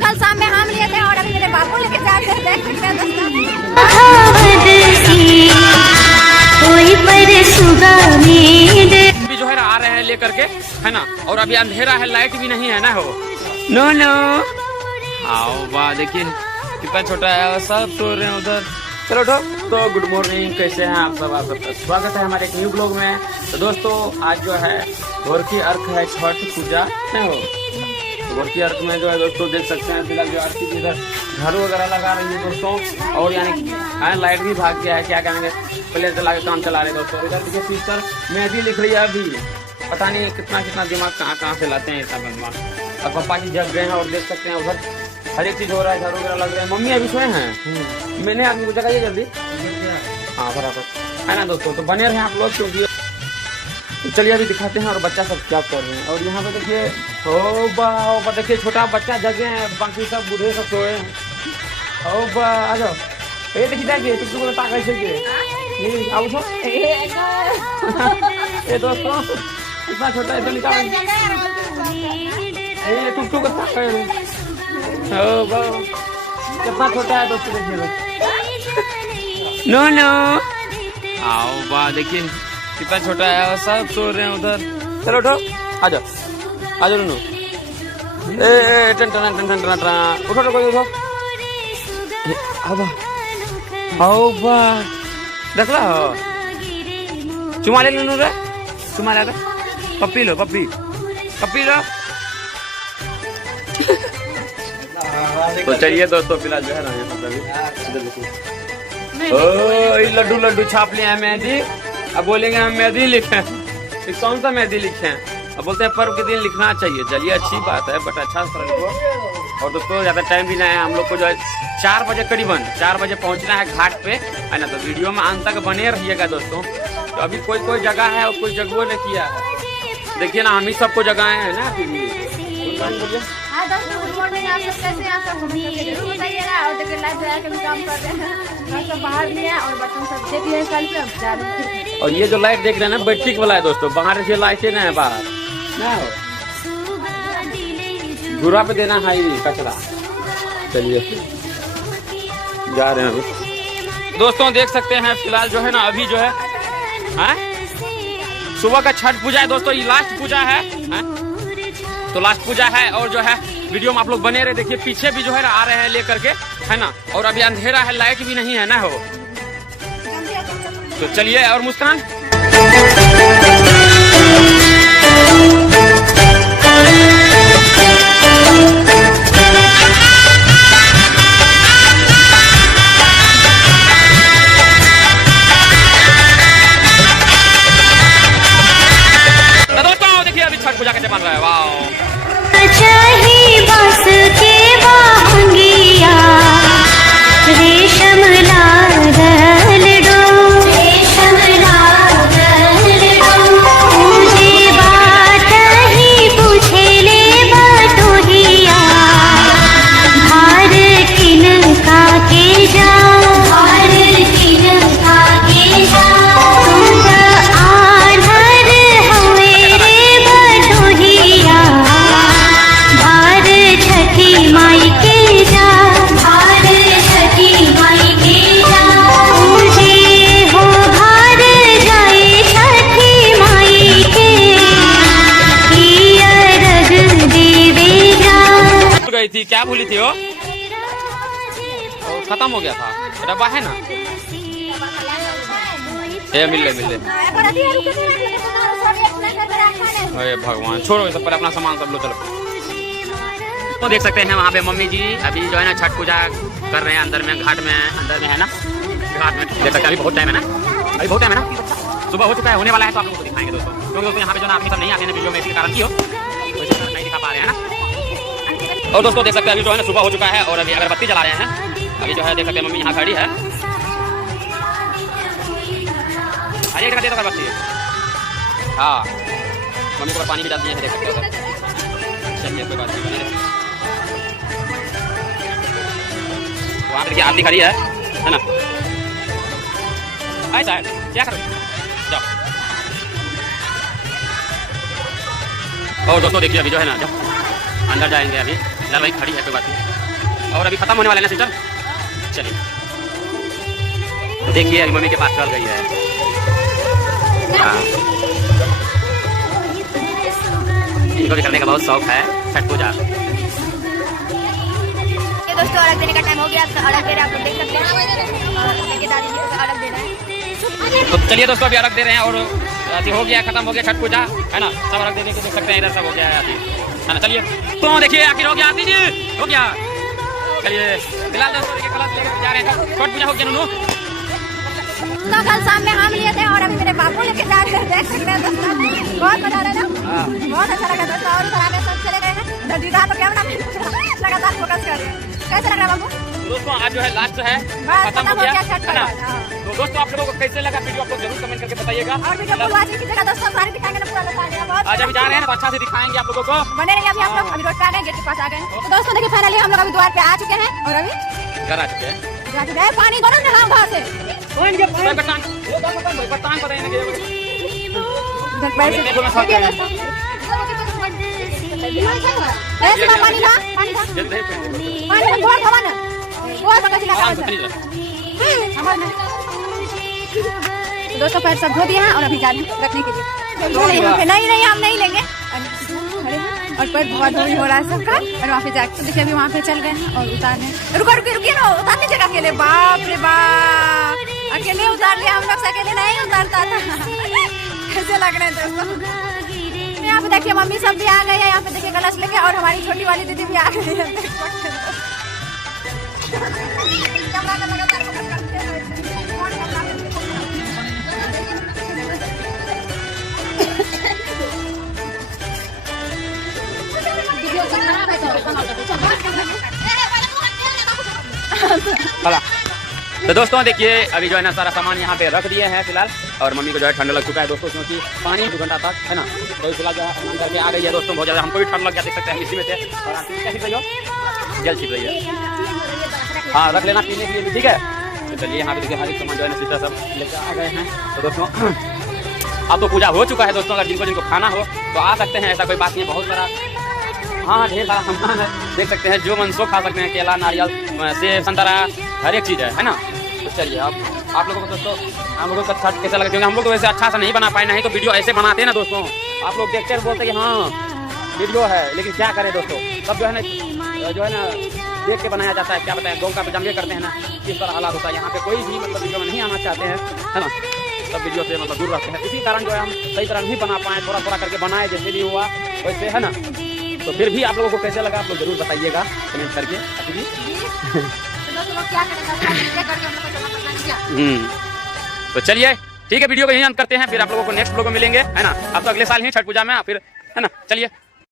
कल शाम में हम लिए थे और अभी मेरे बापू लेके जाते हैं, देख सकते हैं दोस्तों। भी जो है ना आ रहे हैं लेकर के, है ना, और अभी अंधेरा है, लाइट भी नहीं है ना हो। नो नो आओ वाह, देखिए कितना छोटा है, सब सो रहे हैं उधर। चलो तो गुड मॉर्निंग, कैसे हैं आप सब? आप सबका स्वागत है हमारे एक न्यू ब्लॉग में। तो दोस्तों आज जो है भोर की अर्घ है, छठ पूजा है हो। तो भोर की अर्घ में जो है दोस्तों देख सकते हैं फिलहाल जो आरती की इधर झाड़ू वगैरह लगा रही है दोस्तों, और यानी लाइट भी भाग गया है, क्या कहेंगे, पहले चला के काम चला रहे दोस्तों। इधर देखिए सिस्टर मेहंदी लिख रही है, अभी पता नहीं कितना कितना दिमाग कहाँ से लाते हैं इतना दिमाग। और पापा जी जग गए हैं और देख सकते हैं उधर हर एक चीज हो रहा है, झाड़ू वगैरह लग रहा है। मम्मी अभी सोए हैं, मैंने आदमी को जगाइए जल्दी। हाँ बराबर है ना दोस्तों, तो बने रहे आप लोग क्योंकि चलिए अभी दिखाते हैं और बच्चा सब क्या कर रहे हैं। और यहाँ पे देखिए हो बा, देखिए छोटा बच्चा जगे हैं, बाकी सब बूढ़े सब सोए हैं। ओ बा आ जाओ, ये देखिए जाइए टुकटुक बता कैसे ये आओ छो ये दोस्तों इतना छोटा है तो निकाल ये टुकटुक बता ओ बा कितना छोटा है दोस्तों, देखिए नो नो आओ बा, देखिए कितना छोटा है, सब सो रहे हैं उधर। चलो उठो, आ जाओ नो, ए टन टन टन टन टन, उठो कोई उठो, आओ बा देख लो, चुमा ले लो रे, चुमा ले, पप्पी लो, पप्पी लो। तो चलिए दोस्तों फिलहाल जो है ना लड्डू लड्डू छाप लिया है मेहंदी। अब बोलेंगे हम मेहंदी लिखे, कौन सा मेहंदी लिखे हैं? अब बोलते हैं पर्व के दिन लिखना चाहिए। चलिए अच्छी बात है, बट अच्छा लिखो। और दोस्तों ज्यादा टाइम भी नहीं है, हम लोग को जो है 4 बजे करीबन 4 बजे पहुंचना है घाट पे, है ना। तो वीडियो में अंत तक बने रहिएगा दोस्तों। तो अभी कोई जगह है और कोई जगह नहीं किया है, देखिए ना हम ही सबको जगह है ना। आप सब कैसे हैं? आप सब हमें जरूर बताइएगा। और देखिए लाइव जाके भी काम कर रहे हैं, सब बाहर भी है और बर्तन सब देख लिए कल पे, अब जा रहे हैं। और ये जो लाइट देख रहे हैं ना बैटरी वाला है दोस्तों, बाहर से लाइटें ना है बाहर ना हो, गुरा पे देना है ये कचरा। चलिए जा रहे हैं अभी दोस्तों, देख सकते हैं फिलहाल जो है ना अभी जो है सुबह का छठ पूजा है दोस्तों, ये लास्ट पूजा है, तो लास्ट पूजा है। और जो है वीडियो में आप लोग बने रहे, देखिए पीछे भी जो है आ रहे हैं लेकर के, है ना। और अभी अंधेरा है, लाइट भी नहीं है ना हो। तो चलिए और मुस्कान दोस्तों देखिए अभी छठ पूजा कैसे बन रहा है, वाह। बस के बांगिया रेशम लागल डो, रेशम लागल डो, मुझे बात ही पूछे ले बटोहिया, भार किन का के जा, भार किन का के जा, तुम आधर हवे रे बटोहिया, छठी माई के जा, भार छठी माई के जा, मुझे हो भार जाए छठी माई के, रग देवे जा। गई थी क्या भूली थी वो खत्म हो गया था, डब्बा है ना, ये मिल ले। अरे भगवान छोड़ो ये सब, पर अपना सामान सब लो चलो। तो देख सकते हैं वहाँ पे मम्मी जी अभी जो है ना छठ पूजा कर रहे हैं अंदर में, घाट में अंदर में है ना, घाट में देख सकते हैं। अभी बहुत टाइम है ना, अभी बहुत टाइम है ना, सुबह हो चुका है, होने वाला है। तो आप लोगों को दिखाएंगे दोस्तों, क्योंकि दोस्तों यहाँ पे जो ना आदमी सब नहीं आते हैं वीडियो में, इसके कारण की हो तो नहीं दिखा पा रहे हैं ना। और दोस्तों देख सकते हैं अभी जो है ना सुबह हो चुका है और अभी अगरबत्ती जला रहे हैं। अभी जो है देख सकते हैं मम्मी यहाँ खड़ी है, अरे एक देता अगरबत्ती, हाँ मम्मी को पानी भी डाल दिए हैं, देख सकते हो। चलिए कोई बात नहीं, वहाँ पे देखिए आरती खड़ी है ना। ऐसा है क्या करो, जाओ। और दोस्तों देखिए अभी जो है ना, जाओ अंदर जाएंगे अभी। फिलहाल वही खड़ी है, कोई बात नहीं। और अभी खत्म होने वाले ना सिस्टर, चलिए देखिए अभी मम्मी के पास चल गई है। हाँ, इनको भी करने का बहुत शौक है छठ पूजा। दोस्तों अर्घ देने का टाइम हो गया, अर्घ दे रहे हैं, आप लोग देख सकते हैं। और देखिए दादी जी अर्घ दे रहे हैं। तो चलिए दोस्तों अभी अर्घ दे रहे हैं और अभी हो गया, खत्म हो गया छठ पूजा, है ना। सब अर्घ देने के देख सकते हैं, इधर सब हो गया है अभी, है ना। चलिए तो देखिए आखिर हो गया, आती जी हो गया। चलिए फिलहाल दोस्तों देखिए कलश लेकर जा रहे हैं, छठ पूजा हो गया नूनू। तो कल शाम में हम लिए थे और अभी मेरे बापू लेके जा रहे हैं, देख सकते हैं दोस्तों। बहुत मजा आ रहा है ना, बहुत अच्छा लगा दोस्तों। और उधर आगे सब चले गए हैं, दीदा तो कैमरा लगातार फोकस कर रहे हैं। कैसा लग रहा है बाबू? दोस्तों आज जो है लास्ट है, खत्म हो गया, है ना। तो दोस्तों आप लोगों को कैसे लगा वीडियो, आप लोग जरूर कमेंट करके बताइएगा। और वीडियो को वॉच कीजिएगा दोस्तों, सारे दिखाएंगे ना पूरा लोग। आज अभी जा रहे हैं ना, तो अच्छा से दिखाएंगे आप लोगों को। बने रहिए अभी हम लोग, अभी रोड पे आ गए, गेट के पास आ गए। तो दोस्तों देखिए फाइनली हम लोग अभी द्वार पे आ चुके हैं और अभी घर आ चुके हैं। जाके गए पानी भरो ना वहां से। इधर पैसे ऐसे पानी था, पानी था, पानी में बहुत हवा ना, बहुत पता चला दोस्तों। पैर सब धो दिए हैं और अभी जा रहे हैं रखने के लिए। नहीं हम नहीं लेंगे, खड़े हैं और पैर धोआ धोई हो रहा है सबका। और वहाँ पे जाके तो देखिए अभी वहाँ पे चल गए हैं और उतारने। रुकिए ना, उतार लीजिएगा अकेले। बाप रे बाप, अकेले उतार लिया हम लोग से, अकेले नहीं उतारता था। कैसे लग रहे हैं दोस्तों? यहाँ पे देखिए मम्मी सब भी आ गए हैं, यहाँ पे देखिए कलश लेके, और हमारी छोटी वाली दीदी भी आ गई है। तो दोस्तों देखिए अभी जो है ना सारा सामान यहाँ पे रख दिए हैं फिलहाल। और मम्मी को जो है ठंड लग चुका है दोस्तों, क्योंकि पानी 2 घंटा तक, है ना। तो फिलहाल जो है स्नान करके आ गई है दोस्तों, बहुत ज़्यादा हमको भी ठंड लग गया, देख सकते हैं इसी में थे। और आप क्या छिप रही हो? जल छिप रही है। हाँ रख लेना पीने के लिए भी, ठीक है। तो चलिए यहाँ पे देखिए हर एक सामान जो है ना सिस्टर सब लेकर आ गए हैं। तो दोस्तों अब तो पूजा हो चुका है दोस्तों, अगर जिनको खाना हो तो आ सकते हैं, ऐसा कोई बात नहीं है। बहुत सारा हाँ ढेर सारा सामान है, देख सकते हैं, जो मन सो खा सकते हैं। केला, नारियल, सेब, संतरा, हर एक चीज़ है ना। तो चलिए अब आप लोगों को दोस्तों हम लोगों का छठ कैसा लगा, क्योंकि हम लोग तो वैसे अच्छा सा नहीं बना पाए, नहीं तो वीडियो ऐसे बनाते हैं ना दोस्तों। आप लोग देखते हैं बोलते हैं कि हाँ वीडियो है, लेकिन क्या करें दोस्तों, सब जो है ना देख के बनाया जाता है। क्या बताएं, गाँव का तो जंगे करते हैं ना, किस तरह हालात होता है। यहाँ पे कोई भी मतलब वीडियो में नहीं आना चाहते हैं, है ना। सब वीडियो से मतलब दूर रहते हैं, इसी कारण जो है हम सही तरह नहीं बना पाए, थोड़ा थोड़ा करके बनाए, जैसे भी हुआ वैसे, है ना। तो फिर भी आप लोगों को कैसे लगा आप लोग जरूर बताइएगा कमेंट करके। तो चलिए ठीक है, वीडियो को यहीं अंत करते हैं, फिर आप लोगों को नेक्स्ट व्लॉग में मिलेंगे, है ना। अब तो अगले साल ही छठ पूजा में फिर, है ना। चलिए।